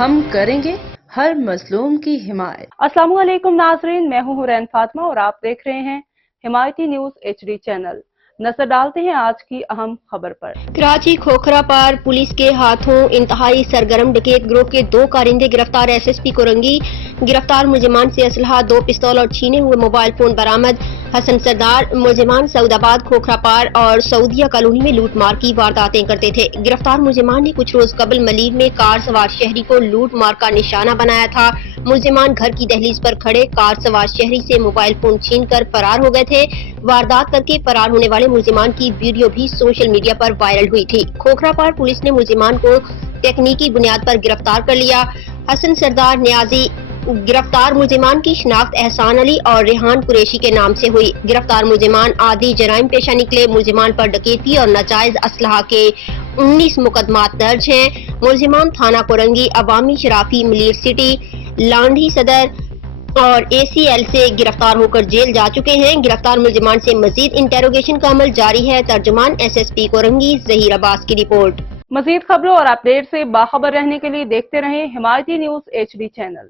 ہم کریں گے ہر مظلوم کی حمایت۔ السلام علیکم ناظرین، میں ہوں حورین فاطمہ اور آپ دیکھ رہے ہیں حمایتی نیوز HD چینل۔ نظر ڈالتے ہیں آج کی اہم خبر پر۔ کراچی کھوکھرا پر پولیس کے ہاتھوں انتہائی سرگرم ڈکیت گروہ کے 2 کارندے گرفتار۔ SSP کورنگی گرفتار ملزمان سے اسلحہ 2 پستول اور چھینے ہوئے موبائل فون برآمد۔ حسن سردار ملزمان سعود آباد کھوکھرا پار اور سعودیہ کالونی میں لوٹ مار کی وارداتیں کرتے تھے۔ گرفتار ملزمان نے کچھ روز قبل ملیب میں کار سوار شہری کو لوٹ مار کا نشانہ بنایا تھا۔ ملزمان گھر کی دہلیز پر کھڑے کار سوار شہری سے موبائل فون چھین کر فرار ہو گئے تھے۔ واردات کر کے فرار ہونے والے ملزمان کی ویڈیو بھی سوشل میڈیا پر وائرل ہوئی تھی۔ کھوکھرا پار پولیس نے ملزمان کو تکنیکی بنیاد پر گرفتار کر لیا۔ حسن سردار نیازی گرفتار ملزمان کی شناخت احسان علی اور ریحان قریشی کے نام سے ہوئی۔ گرفتار ملزمان عادی جرائم پیشہ نکلے۔ ملزمان پر ڈکیتی اور ناجائز اسلحہ کے 19 مقدمات درج ہیں۔ ملزمان تھانہ کورنگی، عوامی شرافی، ملیر سٹی، لانڈھی صدر اور ACL سے گرفتار ہو کر جیل جا چکے ہیں۔ گرفتار ملزمان سے مزید انٹروگیشن کا عمل جاری ہے۔ ترجمان SSP کورنگی ظہیر عباس کی رپورٹ۔ مزید خبروں اور اپڈیٹ سے باخبر رہنے کے لیے دیکھتے رہیں حمایتی نیوز HD چینل۔